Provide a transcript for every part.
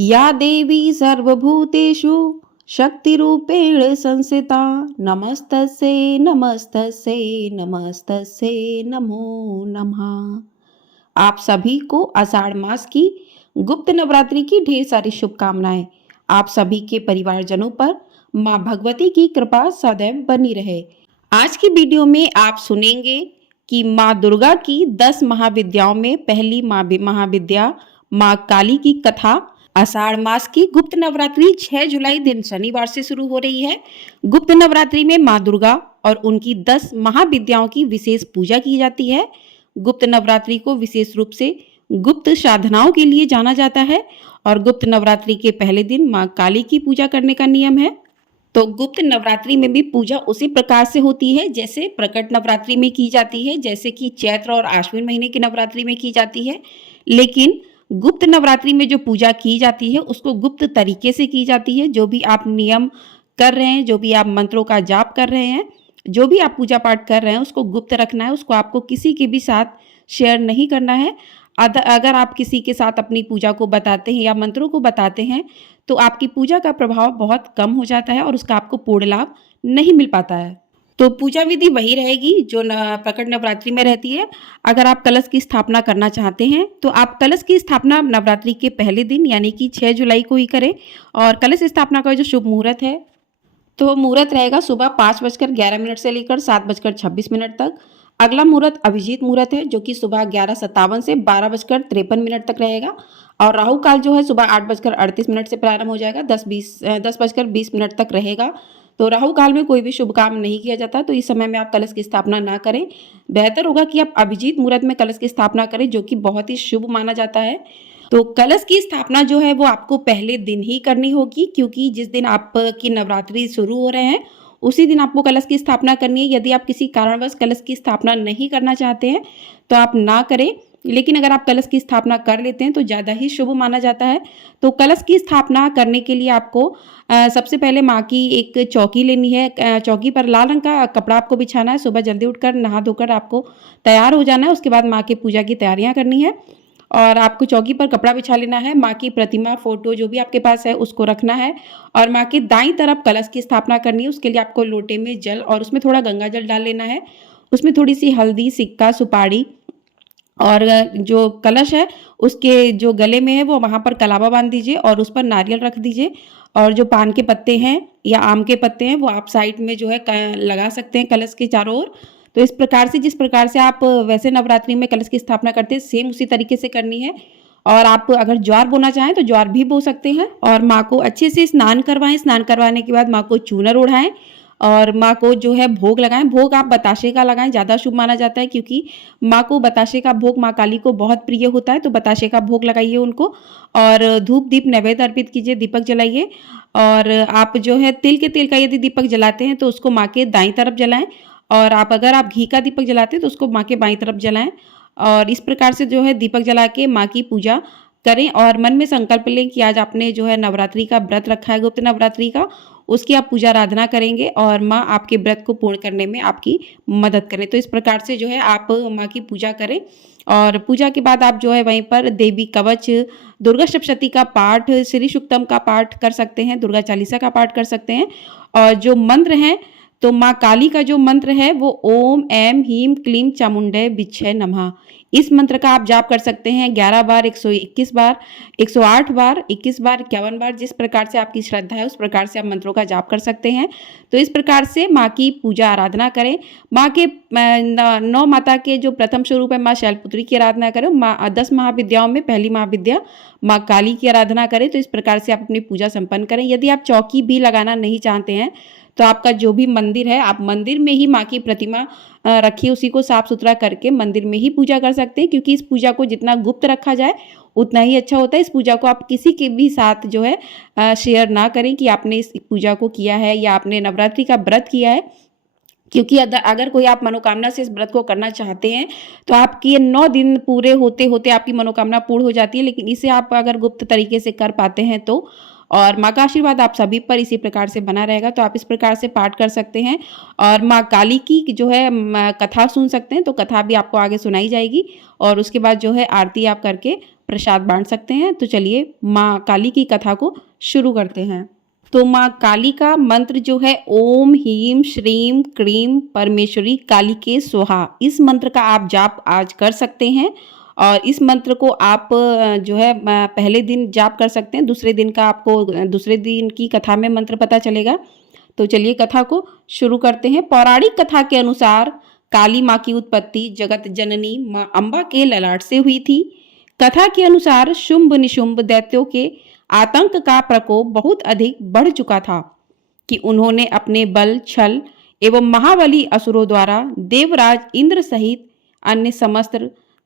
या देवी सर्वभूतेषु शक्तिरूपेण संस्थिता नमस्तस्यै नमस्तस्यै नमस्तस्यै नमो नमः। आप सभी को आषाढ़ मास की गुप्त नवरात्रि की ढेर सारी शुभकामनाएं। आप सभी के परिवारजनों पर मां भगवती की कृपा सदैव बनी रहे। आज की वीडियो में आप सुनेंगे कि मां दुर्गा की 10 महाविद्याओं में पहली महाविद्या मां काली की कथा। आषाढ़ मास की गुप्त नवरात्रि 6 जुलाई दिन शनिवार से शुरू हो रही है। गुप्त नवरात्रि में मां दुर्गा और उनकी 10 महाविद्याओं की विशेष पूजा की जाती है। गुप्त नवरात्रि को विशेष रूप से गुप्त साधनाओं के लिए जाना जाता है और गुप्त नवरात्रि के पहले दिन मां काली की पूजा करने का नियम है। तो गुप्त नवरात्रि में भी पूजा उसी प्रकार से होती है जैसे प्रकट नवरात्रि में की जाती है, जैसे कि चैत्र और आश्विन महीने की नवरात्रि में की जाती है। लेकिन गुप्त नवरात्रि में जो पूजा की जाती है उसको गुप्त तरीके से की जाती है। जो भी आप नियम कर रहे हैं, जो भी आप मंत्रों का जाप कर रहे हैं, जो भी आप पूजा पाठ कर रहे हैं उसको गुप्त रखना है। उसको आपको किसी के भी साथ शेयर नहीं करना है। अगर आप किसी के साथ अपनी पूजा को बताते हैं या मंत्रों को बताते हैं तो आपकी पूजा का प्रभाव बहुत कम हो जाता है और उसका आपको पूर्ण लाभ नहीं मिल पाता है। तो पूजा विधि वही रहेगी जो प्रकट नवरात्रि में रहती है। अगर आप कलश की स्थापना करना चाहते हैं तो आप कलश की स्थापना नवरात्रि के पहले दिन यानी कि 6 जुलाई को ही करें। और कलश स्थापना का जो शुभ मुहूर्त है तो मुहूर्त रहेगा सुबह 5:11 से लेकर 7:26 तक। अगला मुहूर्त अभिजीत मुहूर्त है जो कि सुबह 11:57 से 12:53 तक रहेगा। और राहु काल जो है सुबह 8:38 से प्रारंभ हो जाएगा, 10:20 तक रहेगा। तो राहु काल में कोई भी शुभ काम नहीं किया जाता, तो इस समय में आप कलश की स्थापना ना करें। बेहतर होगा कि आप अभिजीत मुहूर्त में कलश की स्थापना करें जो कि बहुत ही शुभ माना जाता है। तो कलश की स्थापना जो है वो आपको पहले दिन ही करनी होगी, क्योंकि जिस दिन आपकी नवरात्रि शुरू हो रहे हैं उसी दिन आपको कलश की स्थापना करनी है। यदि आप किसी कारणवश कलश की स्थापना नहीं करना चाहते हैं तो आप ना करें, लेकिन अगर आप कलश की स्थापना कर लेते हैं तो ज़्यादा ही शुभ माना जाता है। तो कलश की स्थापना करने के लिए आपको सबसे पहले माँ की एक चौकी लेनी है। चौकी पर लाल रंग का कपड़ा आपको बिछाना है। सुबह जल्दी उठकर नहा धोकर आपको तैयार हो जाना है। उसके बाद माँ की पूजा की तैयारियाँ करनी है और आपको चौकी पर कपड़ा बिछा लेना है। माँ की प्रतिमा, फोटो जो भी आपके पास है उसको रखना है और माँ के दाईं तरफ कलश की स्थापना करनी है। उसके लिए आपको लोटे में जल और उसमें थोड़ा गंगा जल डाल लेना है। उसमें थोड़ी सी हल्दी, सिक्का, सुपारी और जो कलश है उसके जो गले में है वो वहाँ पर कलावा बांध दीजिए और उस पर नारियल रख दीजिए। और जो पान के पत्ते हैं या आम के पत्ते हैं वो आप साइड में जो है लगा सकते हैं कलश के चारों ओर। तो इस प्रकार से, जिस प्रकार से आप वैसे नवरात्रि में कलश की स्थापना करते हैं सेम उसी तरीके से करनी है। और आप अगर ज्वार बोना चाहें तो ज्वार भी बो सकते हैं। और माँ को अच्छे से स्नान करवाएं। स्नान करवाने के बाद माँ को चूनर ओढ़ाएं और माँ को जो है भोग लगाएं। भोग आप बताशे का लगाएं, ज़्यादा शुभ माना जाता है, क्योंकि माँ को बताशे का भोग माँ काली को बहुत प्रिय होता है। तो बताशे का भोग लगाइए उनको और धूप दीप नैवेद्य अर्पित कीजिए, दीपक जलाइए। और आप जो है तिल का यदि दीपक जलाते हैं तो उसको माँ के दाईं तरफ जलाएं। और अगर आप घी का दीपक जलाते हैं तो उसको माँ के बाईं तरफ जलाएं। और इस प्रकार से जो है दीपक जला के माँ की पूजा करें और मन में संकल्प लें कि आज आपने जो है नवरात्रि का व्रत रखा है, गुप्त नवरात्रि का, उसकी आप पूजा आराधना करेंगे और माँ आपके व्रत को पूर्ण करने में आपकी मदद करें। तो इस प्रकार से जो है आप माँ की पूजा करें। और पूजा के बाद आप जो है वहीं पर देवी कवच, दुर्गा सप्तशती का पाठ, श्री सूक्तम का पाठ कर सकते हैं, दुर्गा चालीसा का पाठ कर सकते हैं। और जो मंत्र हैं तो माँ काली का जो मंत्र है वो ओम ऐम ह्रीम क्लीम चामुंडे बिच्छे नमः, इस मंत्र का आप जाप कर सकते हैं 11 बार, 121 बार, 108 बार, 21 बार, 51 बार। जिस प्रकार से आपकी श्रद्धा है उस प्रकार से आप मंत्रों का जाप कर सकते हैं। तो इस प्रकार से माँ की पूजा आराधना करें। माँ के 9 माता के जो प्रथम स्वरूप है माँ शैलपुत्री की आराधना करें। 10 महाविद्याओं में पहली महाविद्या माँ काली की आराधना करें। तो इस प्रकार से आप अपनी पूजा संपन्न करें। यदि आप चौकी भी लगाना नहीं चाहते हैं तो आपका जो भी मंदिर है आप मंदिर में ही माँ की प्रतिमा रखिए, उसी को साफ सुथरा करके मंदिर में ही पूजा कर सकते हैं, क्योंकि इस पूजा को जितना गुप्त रखा जाए उतना ही अच्छा होता है। इस पूजा को आप किसी के भी साथ जो है शेयर ना करें कि आपने इस पूजा को किया है या आपने नवरात्रि का व्रत किया है, क्योंकि अगर कोई आप मनोकामना से इस व्रत को करना चाहते हैं तो आपकी 9 दिन पूरे होते होते आपकी मनोकामना पूर्ण हो जाती है। लेकिन इसे आप अगर गुप्त तरीके से कर पाते हैं तो, और माँ का आशीर्वाद आप सभी पर इसी प्रकार से बना रहेगा। तो आप इस प्रकार से पाठ कर सकते हैं और माँ काली की जो है कथा सुन सकते हैं। तो कथा भी आपको आगे सुनाई जाएगी और उसके बाद जो है आरती आप करके प्रसाद बांट सकते हैं। तो चलिए माँ काली की कथा को शुरू करते हैं। तो माँ काली का मंत्र जो है ओम ह्रीम श्रीम क्रीम परमेश्वरी कालिके स्वाहा, इस मंत्र का आप जाप आज कर सकते हैं। और इस मंत्र को आप जो है पहले दिन जाप कर सकते हैं, दूसरे दिन का आपको दूसरे दिन की कथा में मंत्र पता चलेगा। तो चलिए कथा को शुरू करते हैं। पौराणिक कथा के अनुसार काली माँ की उत्पत्ति जगत जननी माँ अम्बा के ललाट से हुई थी। कथा के अनुसार शुंभ निशुंभ दैत्यों के आतंक का प्रकोप बहुत अधिक बढ़ चुका था कि उन्होंने अपने बल छल एवं महाबली असुरों द्वारा देवराज इंद्र सहित अन्य समस्त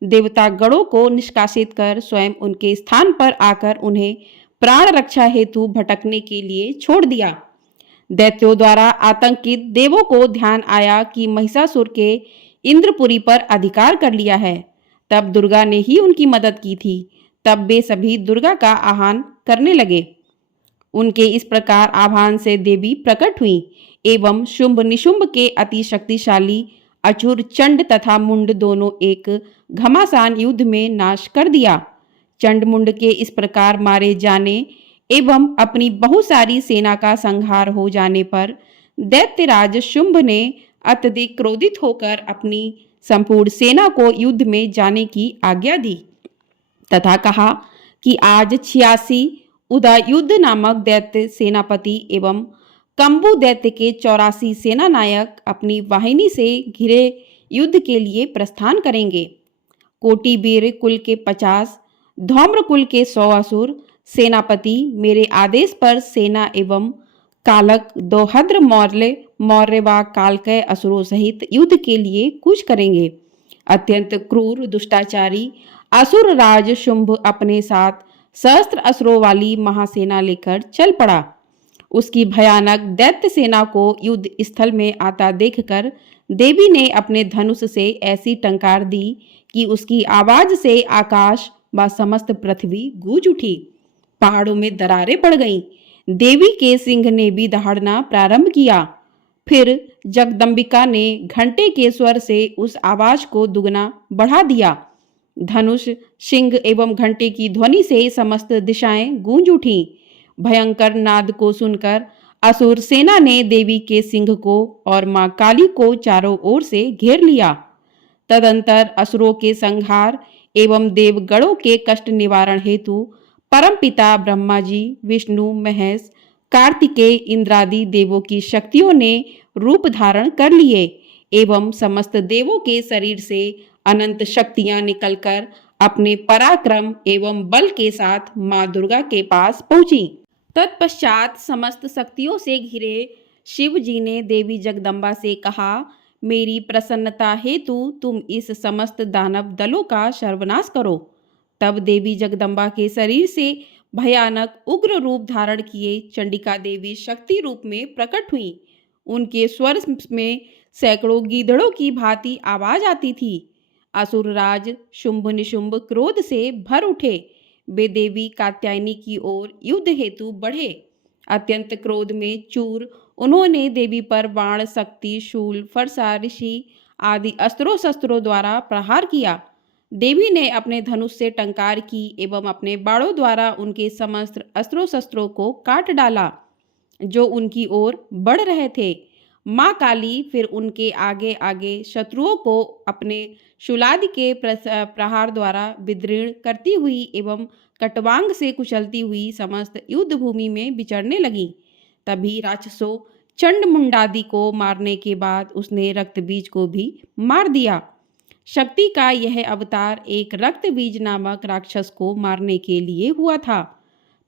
देवता गणों को निष्कासित कर स्वयं उनके स्थान पर आकर उन्हें प्राण रक्षा हेतु भटकने के लिए छोड़ दिया। दैत्यों द्वारा आतंकित देवों को ध्यान आया कि महिषासुर के इंद्रपुरी पर अधिकार कर लिया है। तब दुर्गा ने ही उनकी मदद की थी। तब वे सभी दुर्गा का आह्वान करने लगे। उनके इस प्रकार आह्वान से देवी प्रकट हुई एवं शुंभ निशुंभ के अति शक्तिशाली अचुर चंड तथा मुंड दोनों एक घमासान युद्ध में नाश कर दिया। चंड मुंड के इस प्रकार मारे जाने एवं अपनी बहुत सारी सेना का संहार हो जाने पर दैत्यराज शुंभ ने अत्यधिक क्रोधित होकर अपनी संपूर्ण सेना को युद्ध में जाने की आज्ञा दी तथा कहा कि आज 86 उदयुद्ध नामक दैत्य सेनापति एवं कंबु दैत्य के 84 सेना नायक अपनी वाहिनी से घिरे युद्ध के लिए प्रस्थान करेंगे। कोटिवीर कुल के 50, धौम्र कुल के 100 असुर सेनापति मेरे आदेश पर सेना एवं कालक दोहद्र मौर्य व कालकय असुरों सहित युद्ध के लिए कूच करेंगे। अत्यंत क्रूर दुष्टाचारी असुर राज शुंभ अपने साथ सहस्त्र असुरों वाली महासेना लेकर चल पड़ा। उसकी भयानक दैत्य सेना को युद्ध स्थल में आता देखकर देवी ने अपने धनुष से ऐसी टंकार दी कि उसकी आवाज से आकाश व समस्त पृथ्वी गूंज उठी। पहाड़ों में दरारें पड़ गईं। देवी के सिंह ने भी दहाड़ना प्रारंभ किया। फिर जगदम्बिका ने घंटे के स्वर से उस आवाज को दुगना बढ़ा दिया। धनुष सिंह एवं घंटे की ध्वनि से समस्त दिशाएं गूंज उठी। भयंकर नाद को सुनकर असुर सेना ने देवी के सिंह को और मां काली को चारों ओर से घेर लिया। तदंतर असुरों के संहार एवं देवगणों के कष्ट निवारण हेतु परमपिता ब्रह्मा जी, विष्णु, महेश, कार्तिकेय इंद्रादि देवों की शक्तियों ने रूप धारण कर लिए एवं समस्त देवों के शरीर से अनंत शक्तियां निकलकर अपने पराक्रम एवं बल के साथ मां दुर्गा के पास पहुंची। तत्पश्चात समस्त शक्तियों से घिरे शिव जी ने देवी जगदम्बा से कहा, मेरी प्रसन्नता हेतु तुम इस समस्त दानव दलों का सर्वनाश करो। तब देवी जगदम्बा के शरीर से भयानक उग्र रूप धारण किए चंडिका देवी शक्ति रूप में प्रकट हुई। उनके स्वर में सैकड़ों गीदड़ों की भांति आवाज आती थी। असुरराज शुंभ निशुंभ क्रोध से भर उठे। वे देवी कात्यायनी की ओर युद्ध हेतु बढ़े। अत्यंत क्रोध में चूर उन्होंने देवी पर बाण, शक्ति, शूल, फरसा, ऋषि आदि अस्त्रों शस्त्रों द्वारा प्रहार किया। देवी ने अपने धनुष से टंकार की एवं अपने बाणों द्वारा उनके समस्त अस्त्रों शस्त्रों को काट डाला जो उनकी ओर बढ़ रहे थे। माँ काली फिर उनके आगे आगे शत्रुओं को अपने शूलादि के प्रहार द्वारा विदीर्ण करती हुई एवं कटवांग से कुचलती हुई समस्त युद्ध भूमि में विचरने लगी। तभी राक्षसों चंड मुंडादि को मारने के बाद उसने रक्त बीज को भी मार दिया। शक्ति का यह अवतार एक रक्त बीज नामक राक्षस को मारने के लिए हुआ था।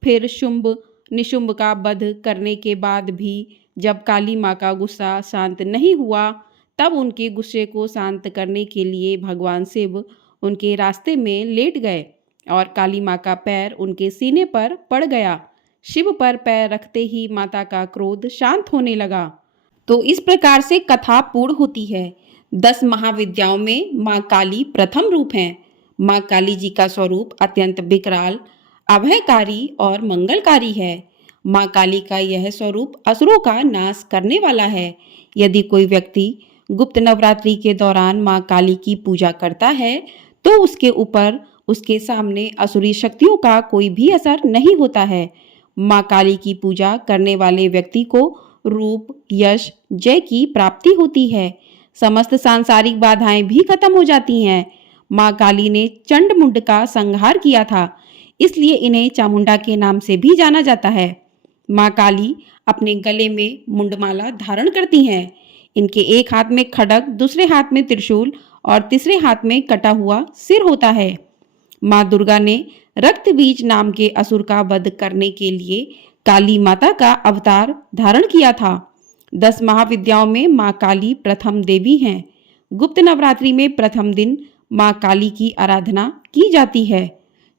फिर शुंभ निशुंभ का वध करने के बाद भी जब काली माँ का गुस्सा शांत नहीं हुआ, तब उनके गुस्से को शांत करने के लिए भगवान शिव उनके रास्ते में लेट गए और काली माँ का पैर उनके सीने पर पड़ गया। शिव पर पैर रखते ही माता का क्रोध शांत होने लगा। तो इस प्रकार से कथा पूर्ण होती है। 10 महाविद्याओं में माँ काली प्रथम रूप है। माँ काली जी का स्वरूप अत्यंत विकराल, अभयकारी और मंगलकारी है। माँ काली का यह स्वरूप असुरों का नाश करने वाला है। यदि कोई व्यक्ति गुप्त नवरात्रि के दौरान माँ काली की पूजा करता है तो उसके ऊपर उसके सामने असुरी शक्तियों का कोई भी असर नहीं होता है। माँ काली की पूजा करने वाले व्यक्ति को रूप, यश, जय की प्राप्ति होती है। समस्त सांसारिक बाधाएं भी खत्म हो जाती हैं। माँ काली ने चंड मुंड का संहार किया था, इसलिए इन्हें चामुंडा के नाम से भी जाना जाता है। माँ काली अपने गले में मुंडमाला धारण करती हैं। इनके एक हाथ में खड्ग, दूसरे हाथ में त्रिशूल और तीसरे हाथ में कटा हुआ सिर होता है। माँ दुर्गा ने रक्त बीज नाम के असुर का वध करने के लिए काली माता का अवतार धारण किया था। 10 महाविद्याओं में माँ काली प्रथम देवी हैं। गुप्त नवरात्रि में प्रथम दिन माँ काली की आराधना की जाती है।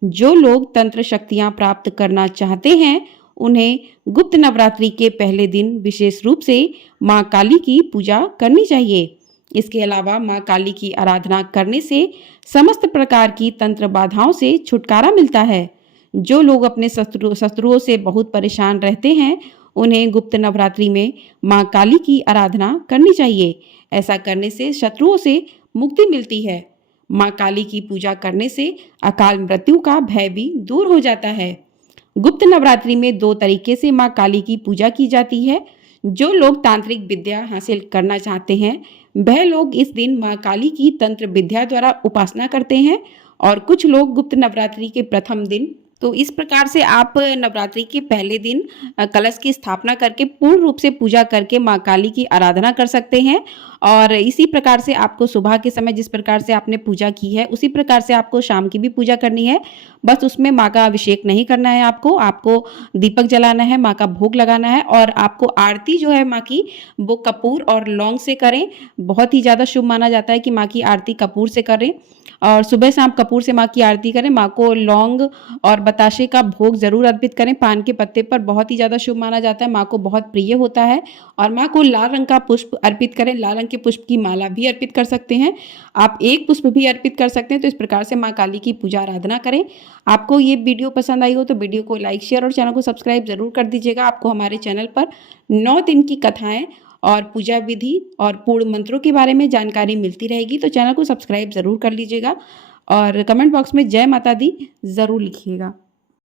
जो लोग तंत्र शक्तियां प्राप्त करना चाहते हैं, उन्हें गुप्त नवरात्रि के पहले दिन विशेष रूप से माँ काली की पूजा करनी चाहिए। इसके अलावा माँ काली की आराधना करने से समस्त प्रकार की तंत्र बाधाओं से छुटकारा मिलता है। जो लोग अपने शत्रुओं से बहुत परेशान रहते हैं, उन्हें गुप्त नवरात्रि में माँ काली की आराधना करनी चाहिए। ऐसा करने से शत्रुओं से मुक्ति मिलती है। माँ काली की पूजा करने से अकाल मृत्यु का भय भी दूर हो जाता है। गुप्त नवरात्रि में 2 तरीके से माँ काली की पूजा की जाती है। जो लोग तांत्रिक विद्या हासिल करना चाहते हैं, वह लोग इस दिन माँ काली की तंत्र विद्या द्वारा उपासना करते हैं और कुछ लोग गुप्त नवरात्रि के प्रथम दिन। तो इस प्रकार से आप नवरात्रि के पहले दिन कलश की स्थापना करके पूर्ण रूप से पूजा करके माँ काली की आराधना कर सकते हैं। और इसी प्रकार से आपको सुबह के समय जिस प्रकार से आपने पूजा की है, उसी प्रकार से आपको शाम की भी पूजा करनी है। बस उसमें माँ का अभिषेक नहीं करना है, आपको दीपक जलाना है, माँ का भोग लगाना है और आपको आरती जो है माँ की, वो कपूर और लौंग से करें। बहुत ही ज़्यादा शुभ माना जाता है कि माँ की आरती कपूर से करें और सुबह शाम कपूर से माँ की आरती करें। माँ को लौंग और बताशे का भोग जरूर अर्पित करें। पान के पत्ते पर बहुत ही ज़्यादा शुभ माना जाता है, माँ को बहुत प्रिय होता है। और माँ को लाल रंग का पुष्प अर्पित करें। लाल रंग के पुष्प की माला भी अर्पित कर सकते हैं, आप एक पुष्प भी अर्पित कर सकते हैं। तो इस प्रकार से माँ काली की पूजा आराधना करें। आपको ये वीडियो पसंद आई हो तो वीडियो को लाइक, शेयर और चैनल को सब्सक्राइब जरूर कर दीजिएगा। आपको हमारे चैनल पर 9 दिन की कथाएं और पूजा विधि और पूर्ण मंत्रों के बारे में जानकारी मिलती रहेगी। तो चैनल को सब्सक्राइब जरूर कर लीजिएगा और कमेंट बॉक्स में जय माता दी जरूर लिखिएगा।